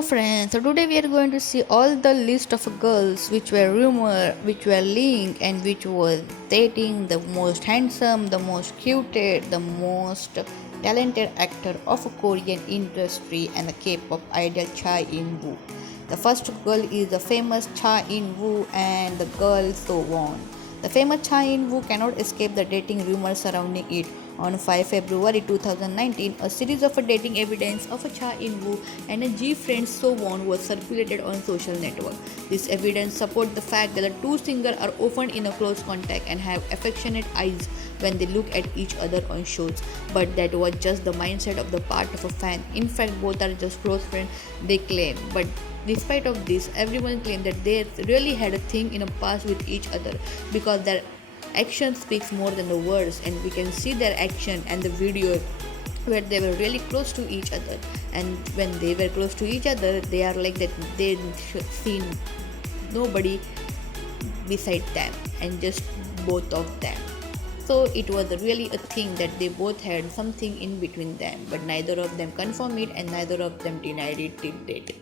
Hello friends, so today we are going to see all the list of girls which were rumored, which were linked and which was dating the most handsome, the most cute, the most talented actor of Korean industry and the K-pop idol Cha In-woo. The first girl is the famous Cha In-woo and the girl So Won. The famous Cha In-woo cannot escape the dating rumors surrounding it. On 5 February 2019, a series of dating evidence of Cha In-woo and a G-friend So Won was circulated on social network. This evidence supports the fact that the two singers are often in a close contact and have affectionate eyes when they look at each other on shows. But that was just the mindset of the part of a fan. In fact, both are just close friends, they claim. But despite of this, everyone claimed that they really had a thing in the past with each other because their action speaks more than the words, and we can see their action and the video where they were really close to each other. And when they were close to each other, they are like that they seen nobody beside them and just both of them. So it was really a thing that they both had something in between them, but neither of them confirmed it and neither of them denied it till date.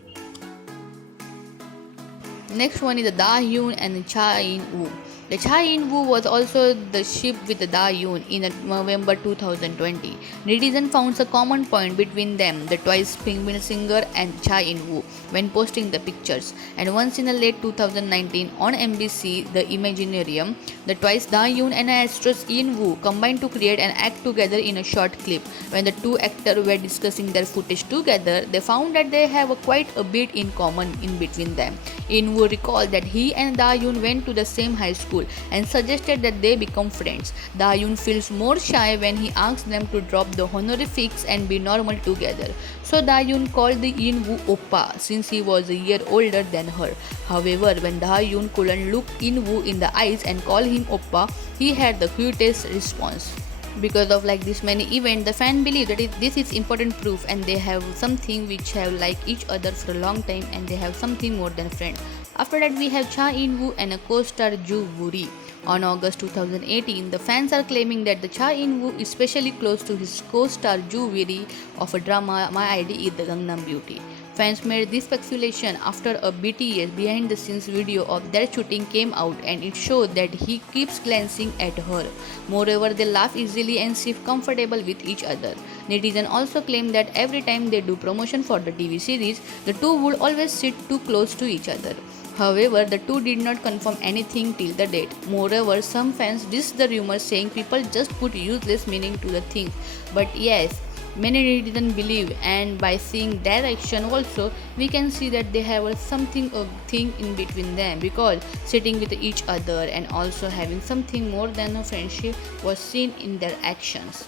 Next one is the Da Hyun and Cha In Woo. The Cha In Woo was also the ship with the Da Hyun in November 2020. Netizens found a common point between them, the twice penguin singer and Cha In Woo, when posting the pictures. And once in the late 2019 on MBC The Imaginarium, the twice Da Hyun and actress In Woo combined to create an act together in a short clip. When the two actors were discussing their footage together, they found that they have quite a bit in common in between them. In Woo recalled that he and Da Hyun went to the same high school and suggested that they become friends. Da Hyun feels more shy when he asks them to drop the honorifics and be normal together. So Da Hyun called the In Woo Oppa since he was a year older than her. However, when Da Hyun couldn't look In Woo in the eyes and call him Oppa, he had the cutest response. Because of like this many events, the fan believe that this is important proof and they have something which have like each other for a long time and they have something more than friends. After that we have Cha In-woo and a co-star Ju Woo-ri. On August 2018, the fans are claiming that the Cha In-woo is especially close to his co-star Ju Woo-ri of a drama My ID is the Gangnam Beauty. Fans made this speculation after a BTS behind the scenes video of their shooting came out and it showed that he keeps glancing at her. Moreover, they laugh easily and seem comfortable with each other. Netizens also claim that every time they do promotion for the TV series, the two would always sit too close to each other. However, the two did not confirm anything till the date. Moreover, some fans dissed the rumors saying people just put useless meaning to the things. But yes, many didn't believe, and by seeing their action also we can see that they have something a thing in between them because sitting with each other and also having something more than a friendship was seen in their actions.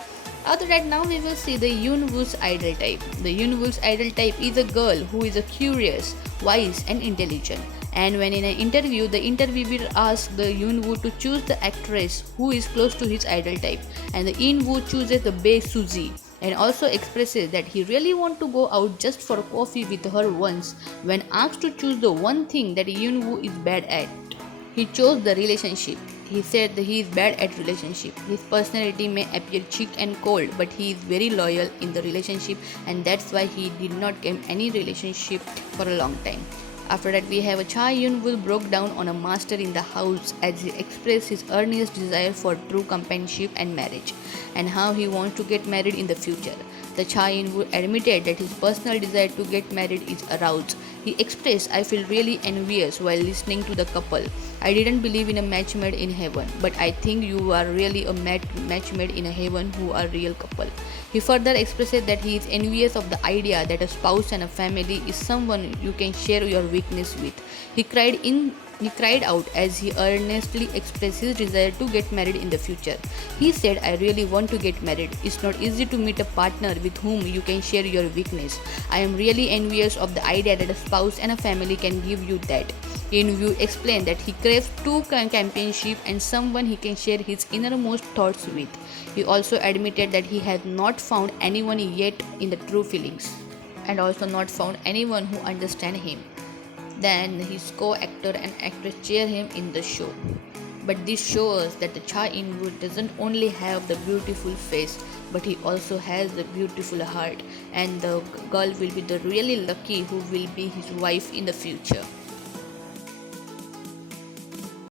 After that, now we will see the Yoon Woo's idol type. The Yoon Woo's idol type is a girl who is a curious, wise and intelligent. And when in an interview, the interviewer asked the Yoon Woo to choose the actress who is close to his idol type, and the Yoon Woo chooses the Bae Suzy and also expresses that he really wants to go out just for coffee with her once. When asked to choose the one thing that Yoon Woo is bad at, he chose the relationship. He said that he is bad at relationship. His personality may appear chic and cold, but he is very loyal in the relationship and that's why he did not get any relationship for a long time. After that, we have a Cha Yun-woo broke down on a master in the house as he expressed his earnest desire for true companionship and marriage, and how he wants to get married in the future. The Cha Yun-woo admitted that his personal desire to get married is aroused. He expressed, "I feel really envious while listening to the couple. I didn't believe in a match made in heaven, but I think you are really a match made in a heaven who are real couple." He further expressed that he is envious of the idea that a spouse and a family is someone you can share your weakness with. He cried out as he earnestly expressed his desire to get married in the future. He said, "I really want to get married. It's not easy to meet a partner with whom you can share your weakness. I am really envious of the idea that a spouse and a family can give you that." In View explained that he craves true companionship and someone he can share his innermost thoughts with. He also admitted that he has not found anyone yet in the true feelings and also not found anyone who understands him. Then his co-actor and actress cheer him in the show. But this shows that the Cha In-woo doesn't only have the beautiful face, but he also has a beautiful heart, and the girl will be the really lucky who will be his wife in the future.